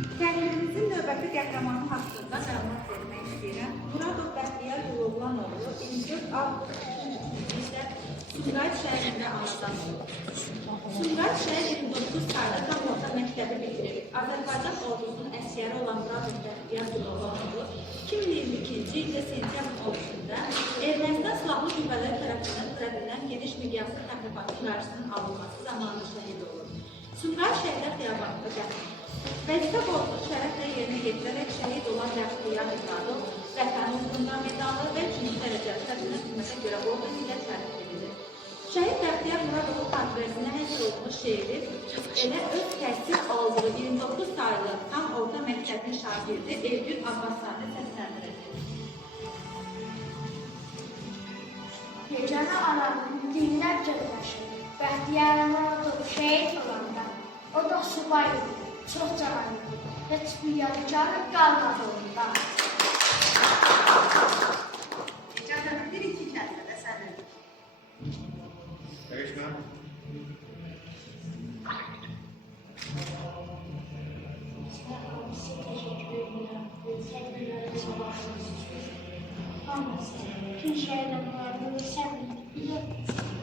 Kəndimizin növbəti qəhrəmanı haqqında məlumat vermək istəyirəm. Muradov Bəxtiyar Quluoğlanoğlu 24 avqust 2003-cü ildə Sumqayıt şəhərində anadan olub. Sumqayıt şəhər 29 sayda tam orta məktəbi bitirib. Azərbaycan ordusunun əsgəri olan Muradov Bəxtiyar Quluoğlanoğlu 2022-ci ildə sentyabr 13-də Ermənistan silahlı qüvvələri tərəfindən törədilən geniş miqyaslı təxribatın qarşısının alınması zamanı şəhid olub. Sumqayıt şəhidlər xiyabanında qəsd. Vəzifə borcunu şərəflə yerinə yetirərək şəhid olan Bəxtiyar Muradov Vətən uğrunda medalı və 3-cü dərəcəli xidmət xidmətə görə ordu ilə tərtib edilir. Şəhid Bəxtiyar Muradovun xatirəsinə həsr olunmuş şeiri elə öz təhsil aldığı 29 saylı tam orta məktəbin şagirdi Elgün Abbasani səsləndirəcək. Gecəni aradım, dinlər gözləşir. Bəxtiyar Muradov şəhid olanda, o da subay idi. Çox cavan idi. Heç bir yadigarı qalmadı onda. Canım, bir-iki kəlmə də sənin. Dəyişmə. Olmasın. Tüm şəhərlərin varlığı sən bilir.